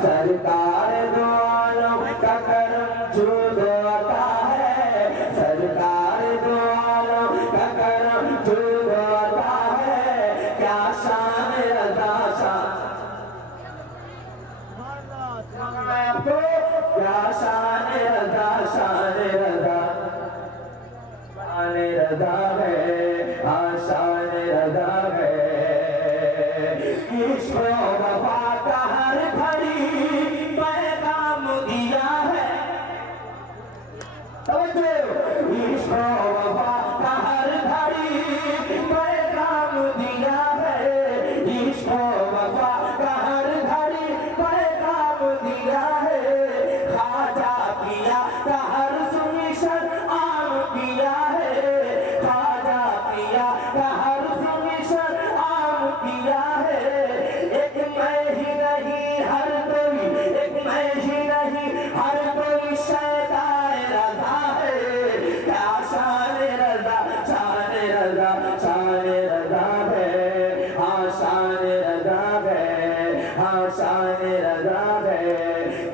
सरकार दो आलम का करम जुदा अता है, सरकार दो आलम का करम जुदा अता है। क्या शान रज़ा शान, क्या शान रज़ा, शान रज़ा, शान रज़ा है, हाँ शान रज़ा है। इश्क़ वफ़ा का हर घड़ी पैगाम दिया है, इश्क़ वफ़ा का हर घड़ी पैगाम दिया है, इश्क़ वफ़ा का हर घड़ी पैगाम दिया है। ख्वाजा पिया का हर सुमिशन आम किया है, ख्वाजा पिया का हर सुमिशन आम किया है। एक मैं ही नहीं हर कोई, एक मैं ही नहीं हर कोई शैतान रज़ा है। क्या शान रज़ा, शान रज़ा, शान रज़ा है, हाँ शान रज़ा है, हाँ शान